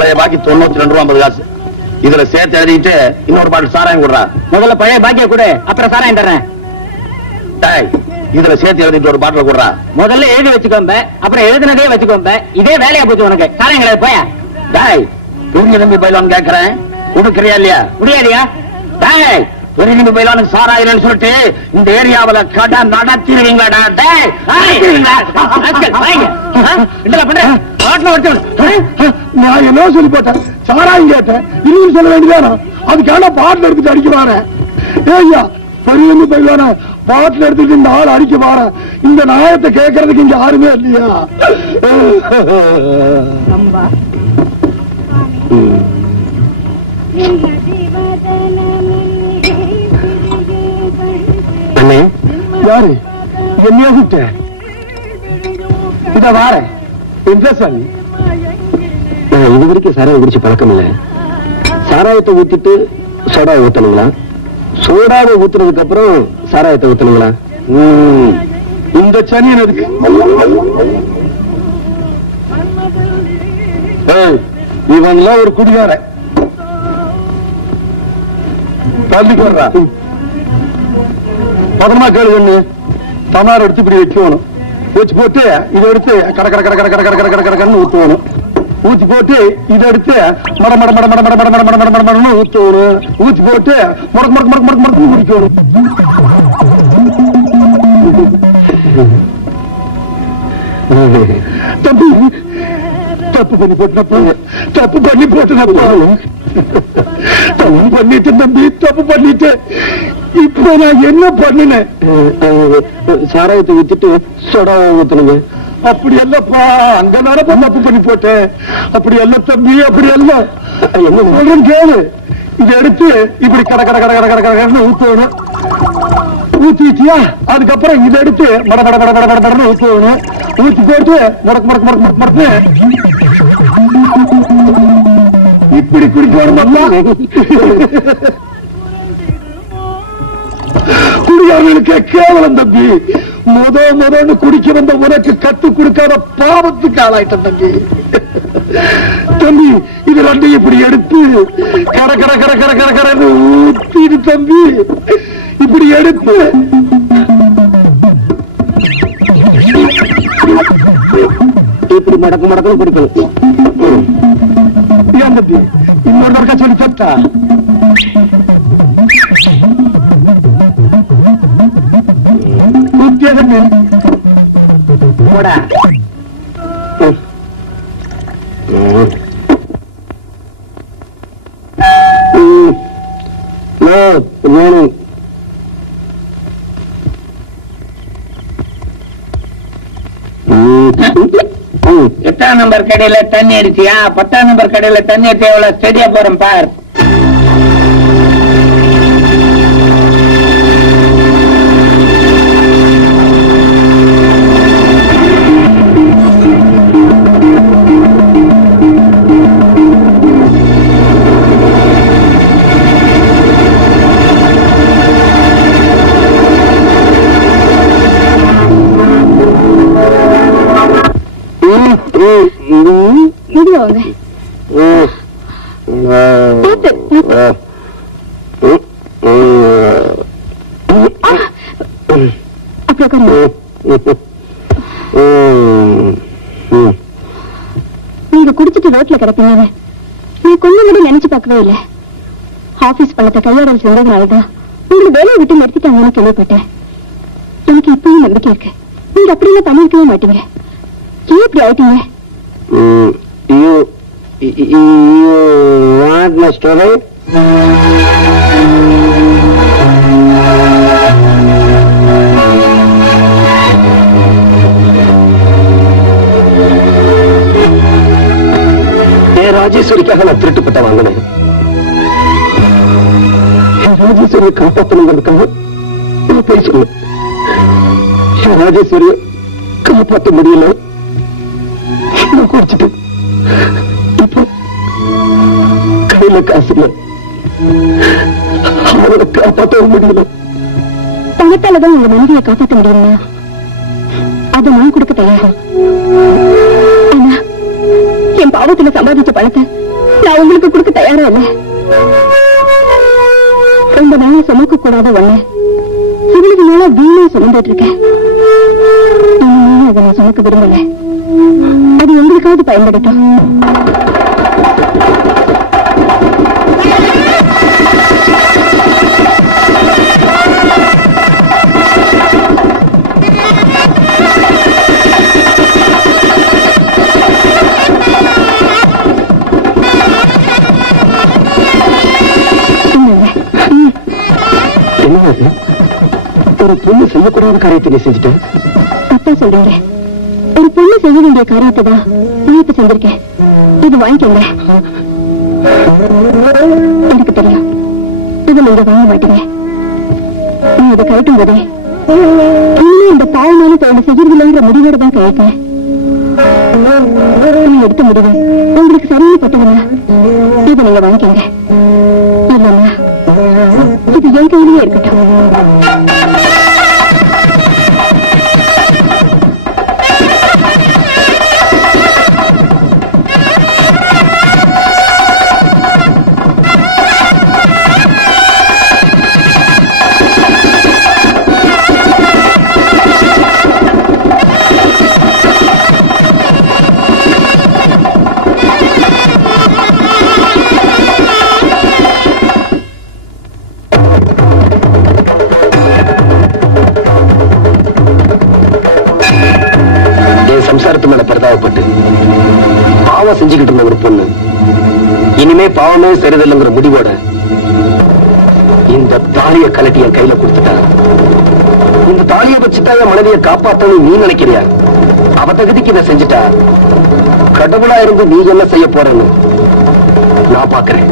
பழைய பாக்கி 92 ரூபா 50 காசு. இதுல சேர்த்து எழுதிட்டு இன்னொரு பாட்டில் சாராயம் கொடுறா. முதல்ல பழைய பாக்கிய கொடு, அப்புறம் சாராயம் தர்றேன். இதுல சேர்த்து எழுதிட்டு ஒரு பாட்டில் கொடுறா. முதல்ல எழுதி வச்சுக்கோம்ப, அப்புறம் எழுதினதே வச்சுக்கோம்ப. இதே வேலையா போச்சு உனக்கு. சாராயம் கிடையாது போயா. துணி நம்பி போயிடலான்னு கேட்கறேன், கொடுக்கறியா இல்லையா? முடியாதியா? துணி நம்பி போயிடலான்னு சாராயம் சொல்லிட்டு இந்த ஏரியாவில கடை நடத்திடுவீங்களா? நான் என்ன சொல்லி போட்டேன்? சாராயம் கேட்டேன், இன்னும் சொல்ல வேண்டியதானா? அதுக்கான பாட்டில் எடுத்துட்டு அடிக்க வாரேன். ஏய்யா பெரிய போயிடுவான பாட்டில் எடுத்துட்டு இந்த ஆள் அடிக்க வாரேன். இந்த நாயத்தை கேட்கறதுக்கு இங்க யாருமே இல்லையா? யாரு என்னைய கூப்பிட்ட? இத வாரேன். சாமி இது வரைக்கும் சாராயம் குடிச்சு பழக்கம் இல்லை. சாராயத்தை ஊத்திட்டு சோடாவை ஊத்தணுங்களா? சோடாவை ஊத்துறதுக்கு அப்புறம் சாராயத்தை ஊத்தணுங்களா? இந்த சனியன் இருக்கு. இவன்லாம் ஒரு குடிகார பள்ளிக்கு வர்றா. பதமா கேளு ஒண்ணு. தமார் எடுத்து இப்படி வைக்கணும். வச்சு போட்டு இதை எடுத்து கட கட கட கட கட கட கட கடன்னு ஊத்துவணும். ஊத்தி போட்டு இதை எடுத்து மட மட மட மட மட மட மட மட மட மடன்னு ஊத்தணும். ஊத்தி போட்டு முடக்கு முடக்கு முடக்கு முடக்கு முடக்கு குடிக்கணும். தம்பி தப்பு பண்ணி போட்டப்ப தப்பு பண்ணி போட்டப்ப தப்பு பண்ணிட்டு தம்பி தப்பு பண்ணிட்டு இப்ப நான் என்ன பண்ணினேன்? சாராயத்தை ஊத்திட்டு சொடாவை ஊத்தணுங்க. அப்படி அல்லப்பா, அங்க நடப்ப தப்பு பண்ணி போட்டேன். அப்படி அல்ல தம்பி, அப்படி அல்ல. என்ன சொல்றேன் கேளு. இதை எடுத்து இப்படி கட கட கட கட கட கடன்னு ஊத்தணும். ஊத்திட்டியா? அதுக்கப்புறம் இதை எடுத்து மட மட மட மட மட மடன்னு ஊத்தணும். ஊத்தி போட்டு முடக்கு முடக்கு முடக்கு முடக்கு முடக்கு இப்படி குடிக்கணும். குடியாளர்களுக்கு கேவலம் தம்பி. முதன்னு குடிக்க வந்த உனக்கு கத்து கொடுக்காத பாவத்துக்கு ஆளாயிட்ட தம்பி. தம்பி இது ரெண்டையும் இப்படி எடுத்து கர கர கர கர கர கரன்னு ஊத்திடு தம்பி. இப்படி எடுத்து இப்படி மடக்கு மடக்கு குடிக்கணும். ஏன் தம்பி இன்னொரு தடவை சொல்லி தட்டா? போடா எட்டாம் நம்பர் கடையில தண்ணி அடிச்சியா? 10ஆம் நம்பர் கடையில தண்ணி அடிச்சு எவ்வளவு ஸ்டெடியா போறோம் பார். நீங்க குடிச்சிட்டு ரோட்ல கிடப்பீங்க. நீ கொஞ்சம் கூட நினைச்சு பார்க்கவே இல்லை. ஆபீஸ் பணத்தை கையாடல் செஞ்சதுனாலதான் உங்களுக்கு வேலையை விட்டு நிறுத்திட்டாங்கன்னு கேள்விப்பட்டேன். எனக்கு இப்பவும் நம்பிக்கை இருக்கு நீங்க அப்படிலாம் பண்ணிருக்கவே மாட்டீங்க. ஏன் இப்படி ஆயிட்டீங்க? ராஜேஸ்வரிக்காக நான் திருட்டுப்பட்ட வாங்கினேன். ராஜேஸ்வரியை காப்பாற்றணுங்கிறதுக்காக நான் போய் சொன்னேன். ராஜேஸ்வரியை காப்பாற்ற முடியல. நான் குடிச்சிட்டு இப்போ கையில காசு இல்லை. அவளை காப்பாற்ற முடியல. பணத்தாலதான் உங்க மனைவியை காப்பாற்ற முடியுமா? அதை நான் கொடுக்க தயாரா. ஆனா என் பாவத்துல சம்பாதிச்ச பணத்தை நான் உங்களுக்கு கொடுக்க தயாரா இல்லை. ரொம்ப நாளா சுமக்க கூடாத ஒண்ணு இவ்வளவு நாளா வீணா சுமந்துட்டு இருக்கேன். அதை நான் சுமக்க விரும்பல. அது எங்களுக்காவது பயன்படுத்தும். ஒரு பொண்ணு செய்யக்கூடாத காரியத்தை நீ செஞ்சுட்டேன். தப்பா சொல்றீங்க. ஒரு பொண்ணு செய்ய வேண்டிய காரியத்தை தான் நான் இப்ப செஞ்சிருக்கேன். இது வாங்கிக்கோங்க. எனக்கு தெரியும் இது நீங்க வாங்க மாட்டீங்க. நான் இதை கழட்டும் போதே இன்னும் இந்த பாவமான தொழில் செய்யறதில்லைங்கிற முடிவோட தான் கழிக்கிறேன். நான் எடுத்த முடிவு உங்களுக்கு சரியான பட்டதுன்னா இதை நீங்க வாங்கிக்கோங்க. இல்லைன்னா இது என் கையிலேயே இருக்கட்டும். சம்சாரத்து மேல பரிதாபப்பட்டு பாவம் செஞ்சுக்கிட்டு இருந்த ஒரு பொண்ணு இனிமே பாவமே சரிதில்லைங்கிற முடிவோட இந்த தாலிய கலட்டி என் கையில கொடுத்துட்டா. இந்த தாலிய வச்சுட்டா என் மனைவியை காப்பாத்தணும் நீ நினைக்கிறியா? அவ தகுதிக்கு இதை செஞ்சுட்டா கடவுளா இருந்து நீ என்ன செய்ய போறன்னு நான் பாக்குறேன்.